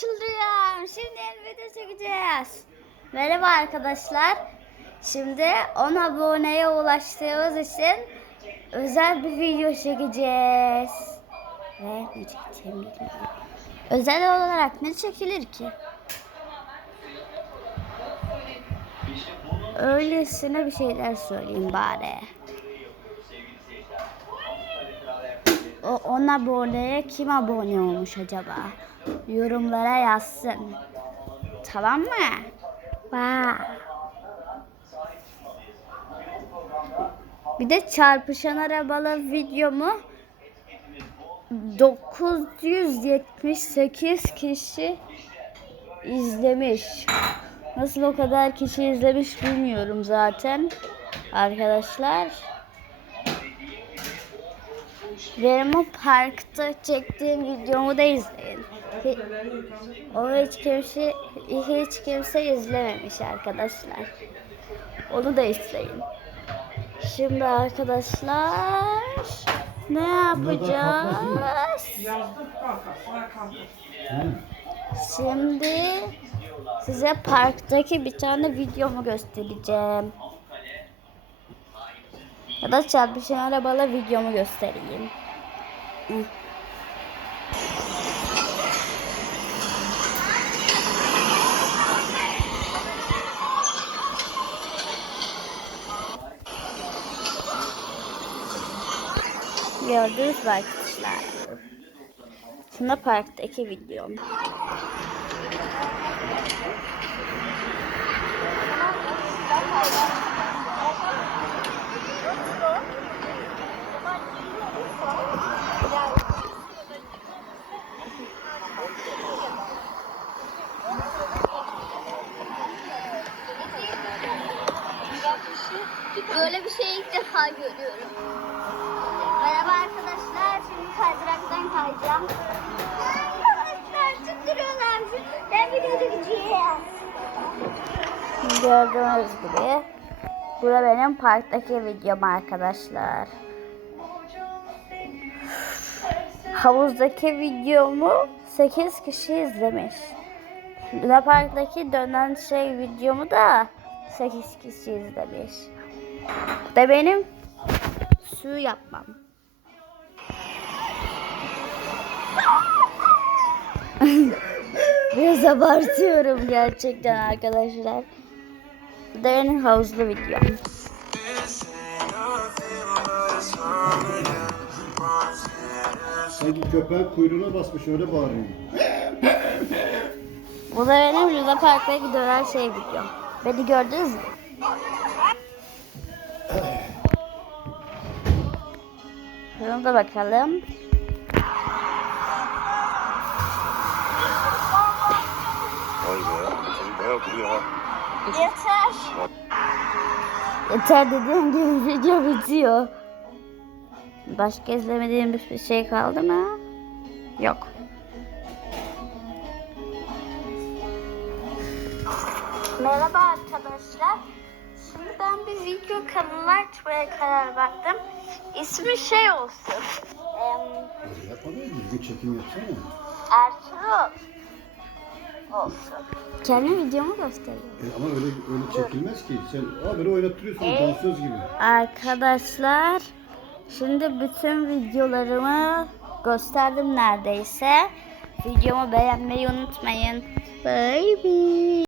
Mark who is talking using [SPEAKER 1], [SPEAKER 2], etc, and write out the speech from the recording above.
[SPEAKER 1] çıldırıyorum. Şimdi video çekeceğiz. Merhaba arkadaşlar. Şimdi 10 aboneye ulaştığımız için özel bir video çekeceğiz. Ve ne çekeceğim bilmiyorum. Özel olarak ne çekilir ki? Öylesine bir şeyler söyleyeyim bari. O 10 aboneye kim abone olmuş acaba? Yorumlara yazsın. Tamam mı? Vay. Bir de çarpışan arabalı videomu 978 kişi izlemiş. Nasıl o kadar kişi izlemiş bilmiyorum zaten. Arkadaşlar. Benim o parkta çektiğim videomu da izleyin. Hi- O hiç kimse hiç kimse izlememiş arkadaşlar. Onu da izleyin. Şimdi arkadaşlar ne yapacağız? Şimdi size parktaki bir tane videomu göstereceğim. Ya da çarpışan arabalı videomu göstereyim. Gördünüz mü arkadaşlar? Şimdi parktaki videom. Böyle bir şey ilk defa görüyorum. Merhaba arkadaşlar. Şimdi kaydıraktan kayacağım. Arkadaşlar tutturuyorlar. Ben video çekeceğim. Gördüğünüz gibi. Bu da benim parktaki videom arkadaşlar. Havuzdaki videomu 8 kişi izlemiş. Luna Park'taki dönen şey videomu da 8 kişi izlemiş. Bu da benim su yapmam. Biraz abartıyorum gerçekten arkadaşlar. Bu da benim havuzlu videom.
[SPEAKER 2] Sanki köpeğin kuyruğuna basmış öyle bağırıyor.
[SPEAKER 1] Bu da benim Luna Park'taki dönen şey videom. Beni gördünüz mü? Da bakalım.
[SPEAKER 3] Vay be. Seni bayağı vuruyor ha.
[SPEAKER 1] Yeter. Yeter dediğim gibi video bitiyor. Başka izlemediğim bir şey kaldı mı? Yok. Merhaba arkadaşlar. Şimdi ben bir video kanalı açmaya karar verdim. İsmi şey olsun.
[SPEAKER 2] Yapma be, düzgün çekim yapsana.
[SPEAKER 1] Ertuğrul olsun. Kendi videomu göstereyim.
[SPEAKER 2] E, ama öyle öyle çekilmez ki. Sen haberi oynattırıyorsun dansöz gibi.
[SPEAKER 1] Arkadaşlar şimdi bütün videolarımı gösterdim neredeyse. Videomu beğenmeyi unutmayın. Bye bye.